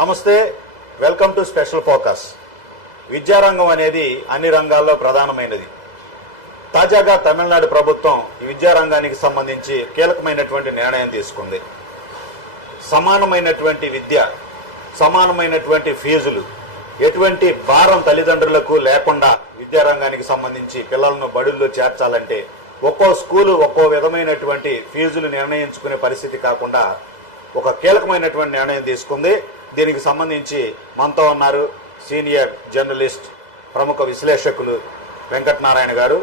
నమస్తే, welcome to special focus. విద్యారంగం అనేది అన్ని రంగాల్లో ప్రధానమైనది. తాజాగా తమిళనాడు ప్రభుత్వం ఈ విద్యారంగానికి సంబంధించి కీలకమైనటువంటి నిర్ణయం తీసుకుంది. సమానమైనటువంటి విద్య, సమానమైనటువంటి ఫీజులు, ఎటువంటి భారం తల్లిదండ్రులకు లేకుండా విద్యారంగానికి సంబంధించి పిల్లలను బడుల్లో చేర్చాలంటే ఒక్కో స్కూలు ఒక్కో విధమైనటువంటి ఫీజులు నిర్ణయించుకునే పరిస్థితి కాకుండా ఒక కీలకమైనటువంటి నిర్ణయం తీసుకుంది. దీనికి సంబంధించి మనతో ఉన్నారు సీనియర్ జర్నలిస్ట్, ప్రముఖ విశ్లేషకులు వెంకటనారాయణ గారు.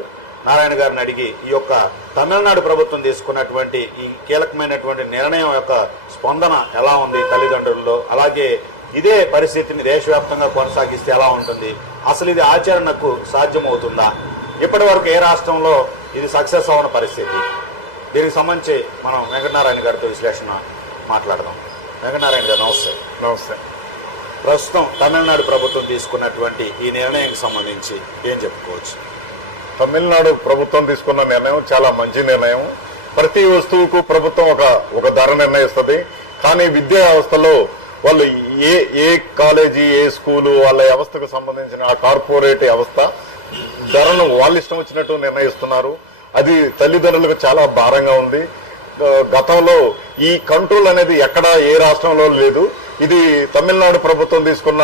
నారాయణ గారిని అడిగి ఈ యొక్క తమిళనాడు ప్రభుత్వం తీసుకున్నటువంటి ఈ కీలకమైనటువంటి నిర్ణయం యొక్క స్పందన ఎలా ఉంది తల్లిదండ్రుల్లో, అలాగే ఇదే పరిస్థితిని దేశవ్యాప్తంగా కొనసాగిస్తే ఎలా ఉంటుంది, అసలు ఇది ఆచరణకు సాధ్యమవుతుందా, ఇప్పటి వరకు ఏ రాష్ట్రంలో ఇది సక్సెస్ అవ్వని పరిస్థితి, దీనికి సంబంధించి మనం వెంకటనారాయణ గారితో విశ్లేషణ మాట్లాడదాం. వెంకటనారాయణ గారు నమస్తే. నమస్తే. ప్రస్తుతం తమిళనాడు ప్రభుత్వం తీసుకున్నటువంటి ఈ నిర్ణయానికి సంబంధించి ఏం చెప్పుకోవచ్చు? తమిళనాడు ప్రభుత్వం తీసుకున్న నిర్ణయం చాలా మంచి నిర్ణయం. ప్రతి వస్తువుకు ప్రభుత్వం ఒక ధర నిర్ణయిస్తుంది. కానీ విద్యా వ్యవస్థలో వాళ్ళు ఏ కాలేజీ, ఏ స్కూలు, వాళ్ళ వ్యవస్థకు సంబంధించిన ఆ కార్పొరేట్ వ్యవస్థ ధరను వాళ్ళ ఇష్టం వచ్చినట్టు నిర్ణయిస్తున్నారు. అది తల్లిదండ్రులకు చాలా భారంగా ఉంది. గతంలో ఈ కంట్రోల్ అనేది ఎక్కడ ఏ రాష్ట్రంలో లేదు. ఇది తమిళనాడు ప్రభుత్వం తీసుకున్న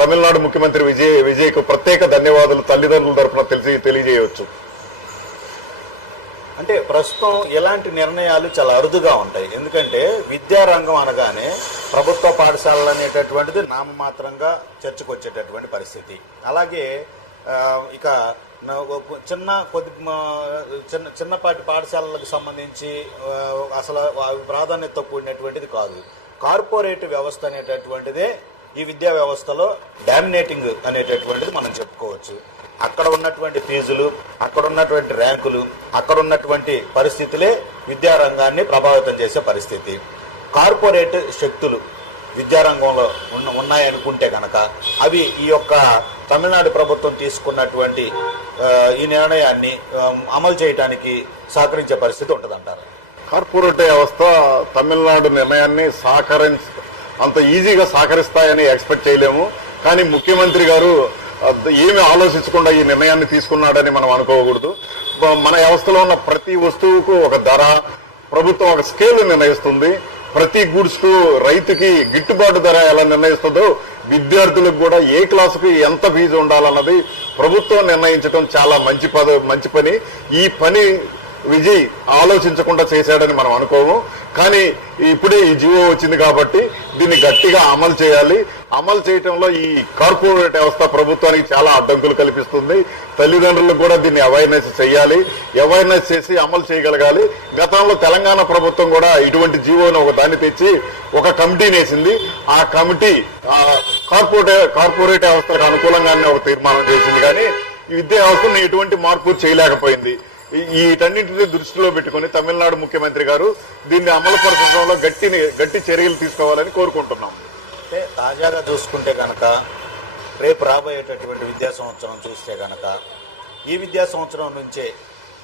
తమిళనాడు ముఖ్యమంత్రి విజయ్కు ప్రత్యేక ధన్యవాదాలు తల్లిదండ్రుల తరఫున తెలియజేయవచ్చు. అంటే ప్రస్తుతం ఇలాంటి నిర్ణయాలు చాలా అరుదుగా ఉంటాయి. ఎందుకంటే విద్యారంగం అనగానే ప్రభుత్వ పాఠశాలలు అనేటటువంటిది నామమాత్రంగా చర్చకొచ్చేటటువంటి పరిస్థితి. అలాగే ఇక చిన్నపాటి పాఠశాలలకు సంబంధించి అసలు ప్రాధాన్యత కూడినటువంటిది కాదు. కార్పొరేట్ వ్యవస్థ అనేటటువంటిదే ఈ విద్యా వ్యవస్థలో డామినేటింగ్ అనేటటువంటిది మనం చెప్పుకోవచ్చు. అక్కడ ఉన్నటువంటి ఫీజులు, అక్కడ ఉన్నటువంటి ర్యాంకులు, అక్కడ ఉన్నటువంటి పరిస్థితులే విద్యారంగాన్ని ప్రభావితం చేసే పరిస్థితి. కార్పొరేట్ శక్తులు విద్యారంగంలో ఉన్నాయనుకుంటే కనుక అవి ఈ యొక్క తమిళనాడు ప్రభుత్వం తీసుకున్నటువంటి ఈ నిర్ణయాన్ని అమలు చేయడానికి సహకరించే పరిస్థితి ఉంటుందంటారు. కార్పొరేట్ వ్యవస్థ తమిళనాడు నిర్ణయాన్ని అంత ఈజీగా సహకరిస్తాయని ఎక్స్పెక్ట్ చేయలేము. కానీ ముఖ్యమంత్రి గారు ఏమి ఆలోచించకుండా ఈ నిర్ణయాన్ని తీసుకున్నాడని మనం అనుకోకూడదు. మన వ్యవస్థలో ఉన్న ప్రతి వస్తువుకు ఒక ధర, ప్రభుత్వం ఒక స్కేల్ నిర్ణయిస్తుంది. ప్రతి గూడ్స్ కు రైతుకి గిట్టుబాటు ధర ఎలా నిర్ణయిస్తుందో విద్యార్థులకు కూడా ఏ క్లాసుకి ఎంత ఫీజు ఉండాలన్నది ప్రభుత్వం నిర్ణయించడం చాలా మంచి పని. ఈ పని విజయ్ ఆలోచించకుండా చేశాడని మనం అనుకోము. కానీ ఇప్పుడే ఈ జీవో వచ్చింది కాబట్టి దీన్ని గట్టిగా అమలు చేయాలి. అమలు చేయడంలో ఈ కార్పొరేట్ వ్యవస్థ ప్రభుత్వానికి చాలా అడ్డంకులు కల్పిస్తుంది. తల్లిదండ్రులకు కూడా దీన్ని అవేర్నెస్ చేయాలి. అవేర్నెస్ చేసి అమలు చేయగలగాలి. గతంలో తెలంగాణ ప్రభుత్వం కూడా ఇటువంటి జీవోను ఒక దాన్ని తెచ్చి ఒక కమిటీని వేసింది. ఆ కమిటీ కార్పొరేట్ వ్యవస్థలకు అనుకూలంగానే ఒక తీర్మానం చేసింది. కానీ ఈ విద్యా వ్యవస్థను ఎటువంటి మార్పు చేయలేకపోయింది. వీటన్నింటినీ దృష్టిలో పెట్టుకుని తమిళనాడు ముఖ్యమంత్రి గారు దీన్ని అమలుపరచడంలో గట్టి చర్యలు తీసుకోవాలని కోరుకుంటున్నాం. అంటే తాజాగా చూసుకుంటే కనుక రేపు రాబోయేటటువంటి విద్యా సంవత్సరం చూస్తే కనుక ఈ విద్యా సంవత్సరం నుంచే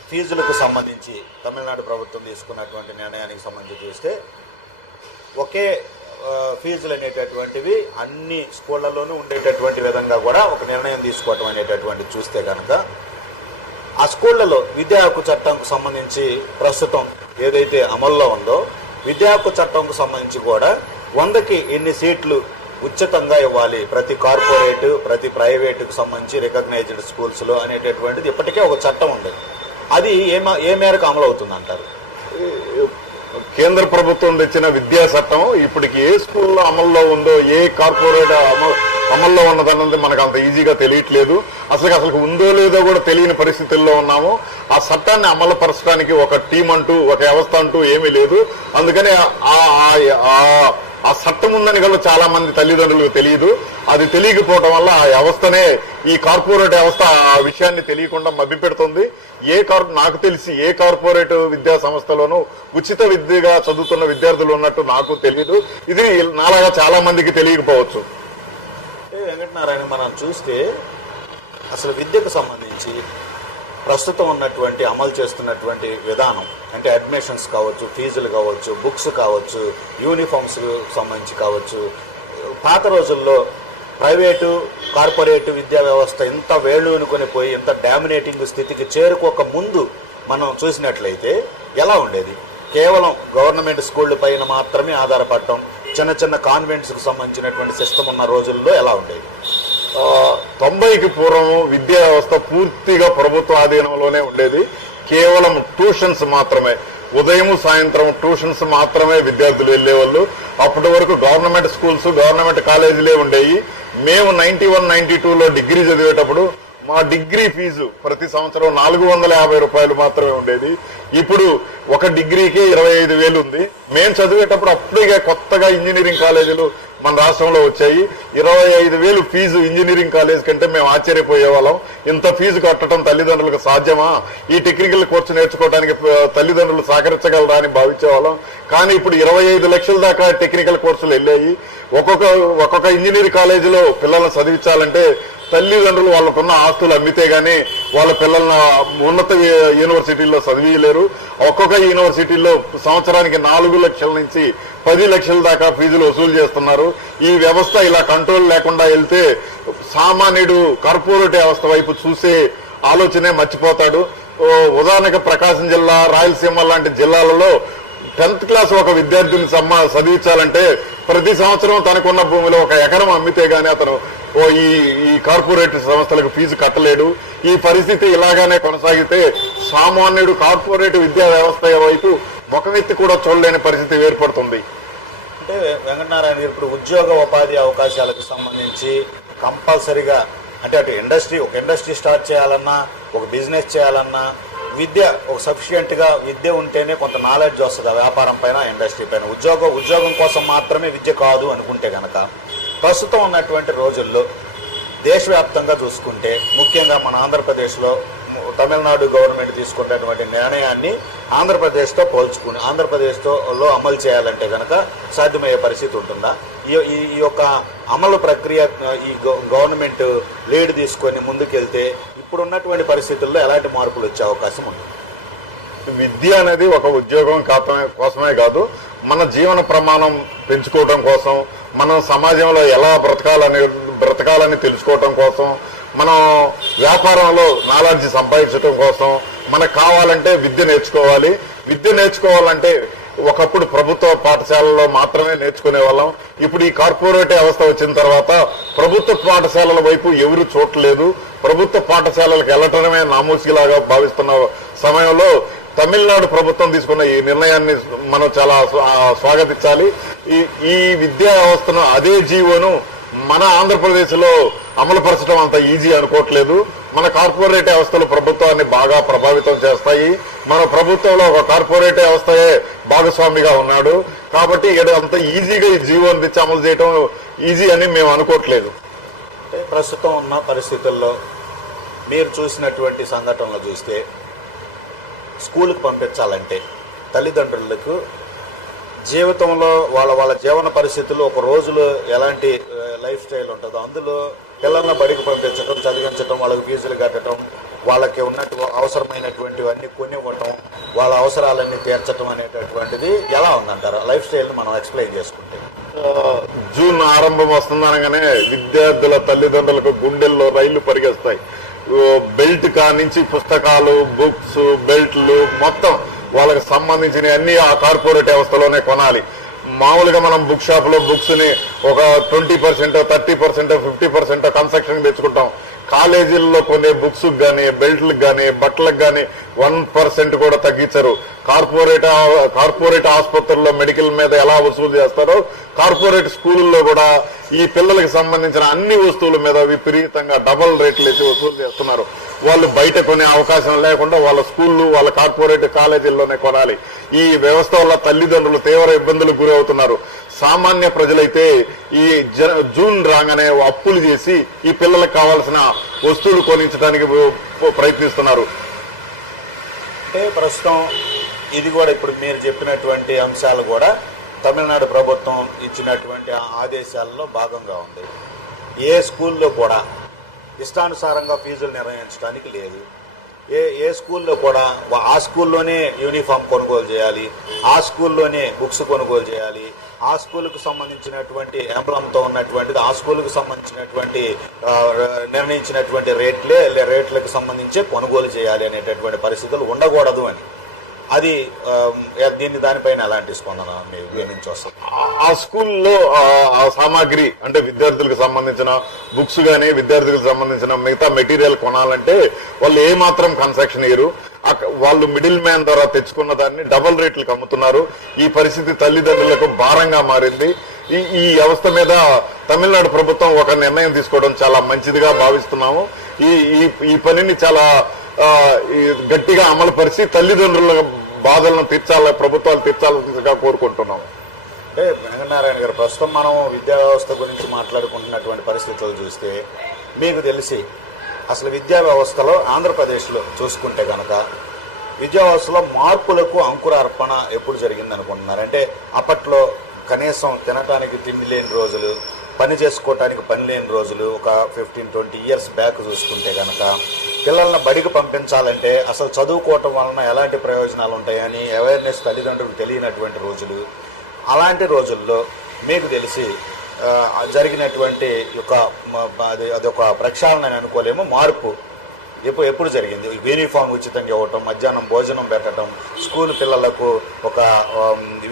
ఫీజులకు సంబంధించి తమిళనాడు ప్రభుత్వం తీసుకున్నటువంటి నిర్ణయానికి సంబంధించి చూస్తే ఒకే ఫీజులు అనేటటువంటివి అన్ని స్కూళ్లలోనూ ఉండేటటువంటి విధంగా కూడా ఒక నిర్ణయం తీసుకోవటం అనేటటువంటి చూస్తే కనుక ఆ స్కూళ్లలో విద్యా హక్కు చట్టంకు సంబంధించి ప్రస్తుతం ఏదైతే అమల్లో ఉందో విద్యా హక్కు చట్టంకు సంబంధించి కూడా 100కి ఎన్ని సీట్లు ఉచితంగా ఇవ్వాలి ప్రతి కార్పొరేట్, ప్రతి ప్రైవేటుకు సంబంధించి రికగ్నైజ్డ్ స్కూల్స్లో అనేటటువంటిది ఇప్పటికే ఒక చట్టం ఉంది. అది ఏ మేరకు అమలు అవుతుంది అంటారు? కేంద్ర ప్రభుత్వం తెచ్చిన విద్యా చట్టం ఇప్పటికి ఏ స్కూల్లో అమల్లో ఉందో, ఏ కార్పొరేట్ అమల్లో ఉన్నదన్నది మనకు అంత ఈజీగా తెలియట్లేదు. అసలు ఉందో లేదో కూడా తెలియని పరిస్థితుల్లో ఉన్నాము. ఆ చట్టాన్ని అమలు పరచడానికి ఒక టీం అంటూ, ఒక వ్యవస్థ అంటూ ఏమీ లేదు. అందుకని ఆ చట్టం ఉందని కూడా చాలా మంది తల్లిదండ్రులకు తెలియదు. అది తెలియకపోవడం వల్ల ఆ వ్యవస్థనే, ఈ కార్పొరేట్ వ్యవస్థ ఆ విషయాన్ని తెలియకుండా మభ్యపెడుతుంది. నాకు తెలిసి ఏ కార్పొరేట్ విద్యా సంస్థలోనూ ఉచిత విద్యగా చదువుతున్న విద్యార్థులు ఉన్నట్టు నాకు తెలియదు. ఇది నాలాగా చాలా మందికి తెలియకపోవచ్చు. వెంకటనారాయణ, మనం చూస్తే అసలు విద్యకు సంబంధించి ప్రస్తుతం ఉన్నటువంటి అమలు చేస్తున్నటువంటి విధానం అంటే అడ్మిషన్స్ కావచ్చు, ఫీజులు కావచ్చు, బుక్స్ కావచ్చు, యూనిఫామ్స్ సంబంధించి కావచ్చు, పాత రోజుల్లో ప్రైవేటు కార్పొరేటు విద్యా వ్యవస్థ ఇంత వేళ్ళూనుకొని పోయి ఇంత డామినేటింగ్ స్థితికి చేరుకోక ముందు మనం చూసినట్లయితే ఎలా ఉండేది? కేవలం గవర్నమెంట్ స్కూళ్ళ పైన మాత్రమే ఆధారపడటం, చిన్న చిన్న కాన్వెంట్స్కి సంబంధించినటువంటి సిస్టమ్ ఉన్న రోజుల్లో ఎలా ఉండేది? 90కి పూర్వం విద్యా వ్యవస్థ పూర్తిగా ప్రభుత్వ ఆధీనంలోనే ఉండేది. కేవలం ట్యూషన్స్ మాత్రమే, ఉదయం సాయంత్రం ట్యూషన్స్ మాత్రమే విద్యార్థులు వెళ్ళేవాళ్ళు. అప్పటి వరకు గవర్నమెంట్ స్కూల్స్, గవర్నమెంట్ కాలేజీలే ఉండేవి. మేము 91, 92లో డిగ్రీ చదివేటప్పుడు మా డిగ్రీ ఫీజు ప్రతి సంవత్సరం 450 రూపాయలు మాత్రమే ఉండేది. ఇప్పుడు ఒక డిగ్రీకి 25,000 ఉంది. మేము చదివేటప్పుడు అప్పుడే కొత్తగా ఇంజనీరింగ్ కాలేజీలు మన రాష్ట్రంలో వచ్చాయి. 25,000 ఫీజు ఇంజనీరింగ్ కాలేజ్ కంటే మేము ఆశ్చర్యపోయే వాళ్ళం. ఇంత ఫీజు కట్టడం తల్లిదండ్రులకు సాధ్యమా? ఈ టెక్నికల్ కోర్సు నేర్చుకోవడానికి తల్లిదండ్రులు సహకరించగలరా అని భావించేవాళ్ళం. కానీ ఇప్పుడు 25 లక్షల దాకా టెక్నికల్ కోర్సులు వెళ్ళాయి. ఒక్కొక్క ఇంజనీరింగ్ కాలేజీలో పిల్లల్ని చదివించాలంటే తల్లిదండ్రులు వాళ్ళకున్న ఆస్తులు అమ్మితే గానీ వాళ్ళ పిల్లల్ని ఉన్నత యూనివర్సిటీల్లో చదివిలేరు. ఒక్కొక్క యూనివర్సిటీల్లో సంవత్సరానికి 4 లక్షల నుంచి 10 లక్షల దాకా ఫీజులు వసూలు చేస్తున్నారు. ఈ వ్యవస్థ ఇలా కంట్రోల్ లేకుండా వెళ్తే సామాన్యుడు కార్పొరేట్ వ్యవస్థ వైపు చూసే ఆలోచనే మర్చిపోతాడు. ఉదాహరణకు ప్రకాశం జిల్లా, రాయలసీమ లాంటి జిల్లాలలో 10th క్లాస్ ఒక విద్యార్థిని చదివించాలంటే ప్రతి సంవత్సరం తనకున్న భూమిలో 1 ఎకరం అమ్మితే గానీ అతను ఈ కార్పొరేట్ సంస్థలకు ఫీజు కట్టలేడు. ఈ పరిస్థితి ఇలాగానే కొనసాగితే సామాన్యుడు కార్పొరేట్ విద్యా వ్యవస్థ వైపు ముఖమెత్తి కూడా చూడలేని పరిస్థితి ఏర్పడుతుంది. అంటే వెంకటనారాయణ గారు, ఇప్పుడు ఉద్యోగ ఉపాధి అవకాశాలకు సంబంధించి కంపల్సరిగా అంటే ఒక ఇండస్ట్రీ స్టార్ట్ చేయాలన్నా, ఒక బిజినెస్ చేయాలన్నా విద్య ఒక సఫిషియెంట్గా విద్య ఉంటేనే కొంత నాలెడ్జ్ వస్తుంది ఆ వ్యాపారం పైన, ఇండస్ట్రీ పైన. ఉద్యోగం కోసం మాత్రమే విద్య కాదు అనుకుంటే కనుక ప్రస్తుతం ఉన్నటువంటి రోజుల్లో దేశవ్యాప్తంగా చూసుకుంటే, ముఖ్యంగా మన ఆంధ్రప్రదేశ్లో తమిళనాడు గవర్నమెంట్ తీసుకున్నటువంటి నిర్ణయాన్ని ఆంధ్రప్రదేశ్తో పోల్చుకుని ఆంధ్రప్రదేశ్లో అమలు చేయాలంటే కనుక సాధ్యమయ్యే పరిస్థితి ఉంటుందా? ఈ యొక్క అమలు ప్రక్రియ ఈ గవర్నమెంట్ లీడ్ తీసుకొని ముందుకెళ్తే ఇప్పుడున్నటువంటి పరిస్థితుల్లో ఎలాంటి మార్పులు వచ్చే అవకాశం ఉంది? విద్య అనేది ఒక ఉద్యోగం కోసమే కాదు, మన జీవన ప్రమాణం పెంచుకోవడం కోసం, మనం సమాజంలో ఎలా బ్రతకాలని తెలుసుకోవటం కోసం, మనం వ్యాపారంలో నాలెడ్జ్ సంపాదించడం కోసం మనకు కావాలంటే విద్య నేర్చుకోవాలి. విద్య నేర్చుకోవాలంటే ఒకప్పుడు ప్రభుత్వ పాఠశాలలో మాత్రమే నేర్చుకునే వాళ్ళం. ఇప్పుడు ఈ కార్పొరేట్ వ్యవస్థ వచ్చిన తర్వాత ప్రభుత్వ పాఠశాలల వైపు ఎవరు చూడలేదు. ప్రభుత్వ పాఠశాలలకు వెళ్ళటమే నామూసిలాగా భావిస్తున్న సమయంలో తమిళనాడు ప్రభుత్వం తీసుకున్న ఈ నిర్ణయాన్ని మనం చాలా స్వాగతించాలి. ఈ విద్యా వ్యవస్థను, అదే జీవోను మన ఆంధ్రప్రదేశ్లో అమలుపరచడం అంత ఈజీ అనుకోవట్లేదు. మన కార్పొరేట్ వ్యవస్థలు ప్రభుత్వాన్ని బాగా ప్రభావితం చేస్తాయి. మన ప్రభుత్వంలో ఒక కార్పొరేట్ వ్యవస్థయే భాగస్వామిగా ఉన్నాడు. కాబట్టి అంత ఈజీగా ఈ జీవోని తెచ్చి అమలు చేయడం ఈజీ అని మేము అనుకోవట్లేదు. ప్రస్తుతం ఉన్న పరిస్థితుల్లో మీరు చూసినటువంటి సంఘటనలు చూస్తే స్కూల్కి పంపించాలంటే తల్లిదండ్రులకు జీవితంలో వాళ్ళ జీవన పరిస్థితుల్లో ఒక రోజులో ఎలాంటి లైఫ్ స్టైల్ ఉంటుందో అందులో పిల్లల్ని బడికి పంపించడం, చదివించడం, వాళ్ళకి ఫీజులు కట్టడం, వాళ్ళకి అవసరమైనటువంటివన్నీ కొనివ్వటం, వాళ్ళ అవసరాలన్నీ తీర్చడం అనేటటువంటిది ఎలా ఉందంటారు? లైఫ్ స్టైల్ని మనం ఎక్స్ప్లెయిన్ చేసుకుంటే జూన్ ఆరంభం వస్తుందనగానే విద్యార్థుల తల్లిదండ్రులకు గుండెల్లో రైళ్లు పరిగెస్తాయి. బెల్ట్ కానించి పుస్తకాలు, బుక్స్, బెల్ట్లు మొత్తం వాళ్ళకి సంబంధించిన అన్ని ఆ కార్పొరేట్ వ్యవస్థలోనే కొనాలి. మామూలుగా మనం బుక్ షాప్ లో బుక్స్ ని ఒక 20%, 30%, 50% కన్సెక్షన్ తెచ్చుకుంటాం. కాలేజీల్లో కొనే బుక్స్ గానీ, బెల్ట్లకు గానీ, బట్టలకు గానీ 1% కూడా తగ్గించరు. కార్పొరేట్ ఆసుపత్రుల్లో మెడికల్ మీద ఎలా వసూలు చేస్తారో కార్పొరేట్ స్కూళ్ళల్లో కూడా ఈ పిల్లలకు సంబంధించిన అన్ని వస్తువుల మీద విపరీతంగా డబల్ రేట్లు వేసి వసూలు చేస్తున్నారు. వాళ్ళు బయట కొనే అవకాశం లేకుండా వాళ్ళ స్కూళ్ళు, వాళ్ళ కార్పొరేట్ కాలేజీల్లోనే కొనాలి. ఈ వ్యవస్థ వల్ల తల్లిదండ్రులు తీవ్ర ఇబ్బందులకు గురి అవుతున్నారు. సామాన్య ప్రజలైతే ఈ జూన్ రాగానే అప్పులు చేసి ఈ పిల్లలకు కావాల్సిన వస్తువులు కొనించడానికి ప్రయత్నిస్తున్నారు. అంటే ప్రస్తుతం ఇది కూడా ఇప్పుడు మీరు చెప్పినటువంటి అంశాలు కూడా తమిళనాడు ప్రభుత్వం ఇచ్చినటువంటి ఆదేశాలలో భాగంగా ఉంది. ఏ స్కూల్లో కూడా ఇష్టానుసారంగా ఫీజులు నిర్ణయించడానికి లేదు. ఏ స్కూల్లో కూడా ఆ స్కూల్లోనే యూనిఫామ్ కొనుగోలు చేయాలి, ఆ స్కూల్లోనే బుక్స్ కొనుగోలు చేయాలి, ఆ స్కూలుకు సంబంధించినటువంటి ఎంబ్లంతో ఉన్నటువంటిది ఆ స్కూలుకు సంబంధించినటువంటి నిర్ణయించినటువంటి రేట్లకు సంబంధించి కొనుగోలు చేయాలి అనేటటువంటి పరిస్థితులు ఉండకూడదు అని. అది దానిపైన ఎలాంటి స్పందన మీ నుంచి వస్తుంది? ఆ స్కూల్లో ఆ సామాగ్రి అంటే విద్యార్థులకు సంబంధించిన బుక్స్ గానీ విద్యార్థులకు సంబంధించిన మిగతా మెటీరియల్ కొనాలంటే వాళ్ళు ఏమాత్రం కన్సెషన్ ఇయ్యరు. వాళ్ళు మిడిల్ మ్యాన్ ద్వారా తెచ్చుకున్న దాన్ని డబుల్ రేట్లకు అమ్ముతున్నారు. ఈ పరిస్థితి తల్లిదండ్రులకు భారంగా మారింది. ఈ వ్యవస్థ మీద తమిళనాడు ప్రభుత్వం ఒక నిర్ణయం తీసుకోవడం చాలా మంచిదిగా భావిస్తున్నాము. ఈ పనిని చాలా గట్టిగా అమలు పరిచి తల్లిదండ్రుల బాధలను ప్రభుత్వాలు తీర్చాల్సిందిగా కోరుకుంటున్నాము. అంటే వెంకటనారాయణ గారు, ప్రస్తుతం మనం విద్యా వ్యవస్థ గురించి మాట్లాడుకుంటున్నటువంటి పరిస్థితులు చూస్తే మీకు తెలిసి అసలు విద్యా వ్యవస్థలో ఆంధ్రప్రదేశ్లో చూసుకుంటే కనుక విద్యా వ్యవస్థలో మార్పులకు అంకురార్పణ ఎప్పుడు జరిగింది అనుకుంటున్నారు? అంటే అప్పట్లో కనీసం తినటానికి తిండి లేని రోజులు, పని చేసుకోవటానికి పని లేని రోజులు, ఒక 15-20 years బ్యాక్ చూసుకుంటే కనుక పిల్లల్ని బడికి పంపించాలంటే అసలు చదువుకోవటం వలన ఎలాంటి ప్రయోజనాలు ఉంటాయని అవేర్నెస్ తల్లిదండ్రులకు తెలియనటువంటి రోజులు. అలాంటి రోజుల్లో మీకు తెలిసి జరిగినటువంటి అదొక ప్రక్షాళన అని అనుకోలేము, మార్పు ఎప్పుడు జరిగింది? యూనిఫామ్ ఉచితంగా ఇవ్వటం, మధ్యాహ్నం భోజనం పెట్టడం, స్కూల్ పిల్లలకు ఒక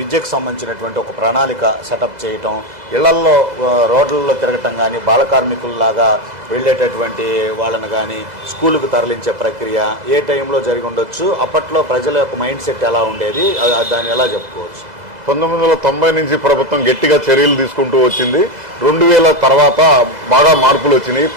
విద్యకు సంబంధించినటువంటి ఒక ప్రణాళిక సెటప్ చేయటం, ఇళ్లల్లో రోడ్లలో తిరగటం కానీ, బాల కార్మికుల్లాగా వెళ్ళేటటువంటి వాళ్ళని కానీ స్కూలుకు తరలించే ప్రక్రియ ఏ టైంలో జరిగి ఉండొచ్చు? అప్పట్లో ప్రజల యొక్క మైండ్ సెట్ ఎలా ఉండేది? దాన్ని ఎలా చెప్పుకోవచ్చు? 1990 నుంచి ప్రభుత్వం గట్టిగా చర్యలు తీసుకుంటూ వచ్చింది. 2000 తర్వాత బాగా మార్పులు వచ్చినాయి.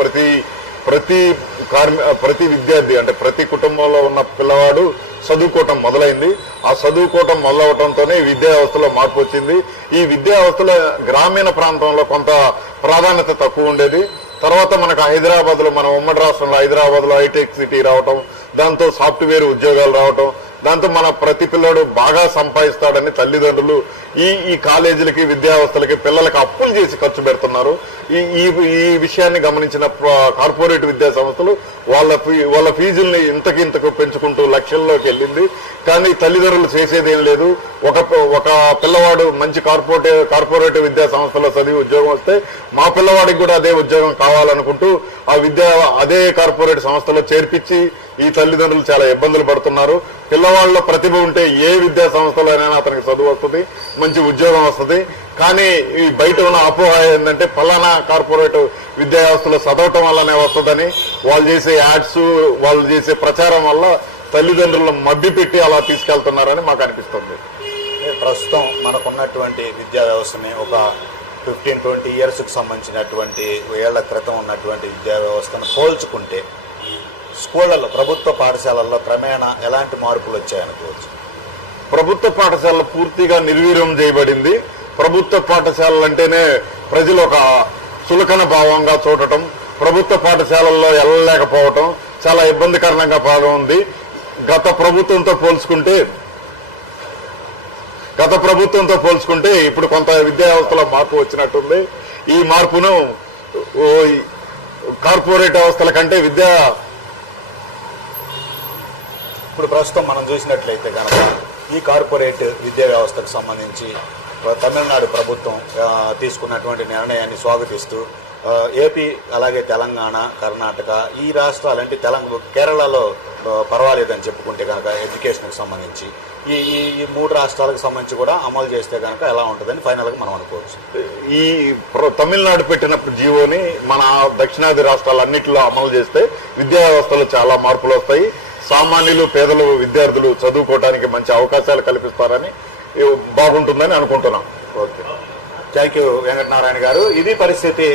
ప్రతి విద్యార్థి అంటే ప్రతి కుటుంబంలో ఉన్న పిల్లవాడు చదువుకోవటం మొదలైంది. ఆ చదువుకోవటం మొదలవటంతోనే విద్యా వ్యవస్థలో మార్పు వచ్చింది. ఈ విద్యా వ్యవస్థలో గ్రామీణ ప్రాంతంలో కొంత ప్రాధాన్యత తక్కువ ఉండేది. తర్వాత మనకు హైదరాబాద్లో, మన ఉమ్మడి రాష్ట్రంలో హైదరాబాద్లో హైటెక్ సిటీ రావటం, దాంతో సాఫ్ట్వేర్ ఉద్యోగాలు రావటం, దాంతో మన ప్రతి పిల్లడు బాగా సంపాదిస్తాడని తల్లిదండ్రులు ఈ కాలేజీలకి విద్యా వ్యవస్థలకి పిల్లలకి అప్పులు చేసి ఖర్చు పెడుతున్నారు. ఈ విషయాన్ని గమనించిన కార్పొరేట్ విద్యా సంస్థలు వాళ్ళ ఫీజుల్ని ఇంతకు పెంచుకుంటూ లక్షల్లోకి వెళ్ళింది. కానీ తల్లిదండ్రులు చేసేది ఏం లేదు. ఒక పిల్లవాడు మంచి కార్పొరేట్ విద్యా సంస్థలో చదివి ఉద్యోగం వస్తే మా పిల్లవాడికి కూడా అదే ఉద్యోగం కావాలనుకుంటూ అదే కార్పొరేట్ సంస్థలో చేర్పించి ఈ తల్లిదండ్రులు చాలా ఇబ్బందులు పడుతున్నారు. పిల్లవాళ్ళ ప్రతిభ ఉంటే ఏ విద్యా సంస్థలోనైనా అతనికి చదువు వస్తుంది, మంచి ఉద్యోగం వస్తుంది. కానీ ఈ బయట ఉన్న అపోహ ఏంటంటే ఫలానా కార్పొరేట్ విద్యా వ్యవస్థలో చదవటం వల్లనే వస్తుందని వాళ్ళు చేసే యాడ్స్, వాళ్ళు చేసే ప్రచారం వల్ల తల్లిదండ్రులను మభ్యపెట్టి అలా తీసుకెళ్తున్నారని మాకు అనిపిస్తుంది. ప్రస్తుతం మనకున్నటువంటి విద్యా వ్యవస్థని ఒక 15-20 years సంబంధించినటువంటి ఏళ్ల క్రితం ఉన్నటువంటి విద్యా వ్యవస్థను పోల్చుకుంటే స్కూళ్లలో, ప్రభుత్వ పాఠశాలల్లో క్రమేణా ఎలాంటి మార్పులు వచ్చాయనుకోవచ్చు? ప్రభుత్వ పాఠశాలలు పూర్తిగా నిర్వీర్యం చేయబడింది. ప్రభుత్వ పాఠశాలలు అంటేనే ప్రజలు ఒక చులకన భావంగా చూడటం, ప్రభుత్వ పాఠశాలల్లో వెళ్ళలేకపోవటం చాలా ఇబ్బందికరంగా ఉంది. గత ప్రభుత్వంతో పోల్చుకుంటే ఇప్పుడు కొంత విద్యా వ్యవస్థలో మార్పు వచ్చినట్టుంది. ఈ మార్పును కార్పొరేట్ వ్యవస్థల కంటే ఇప్పుడు ప్రస్తుతం మనం చూసినట్లయితే కనుక ఈ కార్పొరేట్ విద్యా వ్యవస్థకు సంబంధించి తమిళనాడు ప్రభుత్వం తీసుకున్నటువంటి నిర్ణయాన్ని స్వాగతిస్తూ ఏపీ, అలాగే తెలంగాణ, కర్ణాటక ఈ రాష్ట్రాలంటే కేరళలో పర్వాలేదని చెప్పుకుంటే కనుక ఎడ్యుకేషన్కి సంబంధించి ఈ 3 రాష్ట్రాలకు సంబంధించి కూడా అమలు చేస్తే కనుక ఎలా ఉంటుందని ఫైనల్గా మనం అనుకోవచ్చు. ఈ తమిళనాడు పెట్టిన జీవోని మన దక్షిణాది రాష్ట్రాలన్నింటిలో అమలు చేస్తే విద్యా వ్యవస్థలో చాలా మార్పులు వస్తాయి. సామాన్యులు, పేదలు, విద్యార్థులు చదువుకోవడానికి మంచి అవకాశాలు కల్పిస్తారని బాగుంటుందని అనుకుంటున్నాం. ఓకే, థ్యాంక్ యూ వెంకటనారాయణ గారు. ఇది పరిస్థితి.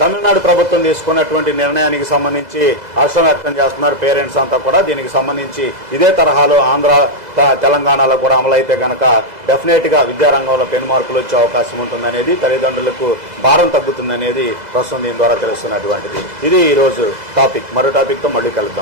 తమిళనాడు ప్రభుత్వం తీసుకున్నటువంటి నిర్ణయానికి సంబంధించి హర్షం వ్యక్తం చేస్తున్నారు పేరెంట్స్ అంతా కూడా. దీనికి సంబంధించి ఇదే తరహాలో ఆంధ్ర, తెలంగాణలో కూడా అమలైతే కనుక డెఫినెట్ గా విద్యారంగంలో పెను మార్పులు వచ్చే అవకాశం ఉంటుందనేది, తల్లిదండ్రులకు భారం తగ్గుతుందనేది ప్రస్తుతం దీని ద్వారా తెలుస్తున్నటువంటిది. ఇది ఈ రోజు టాపిక్. మరో టాపిక్ తో మళ్ళీ కలుద్దాం.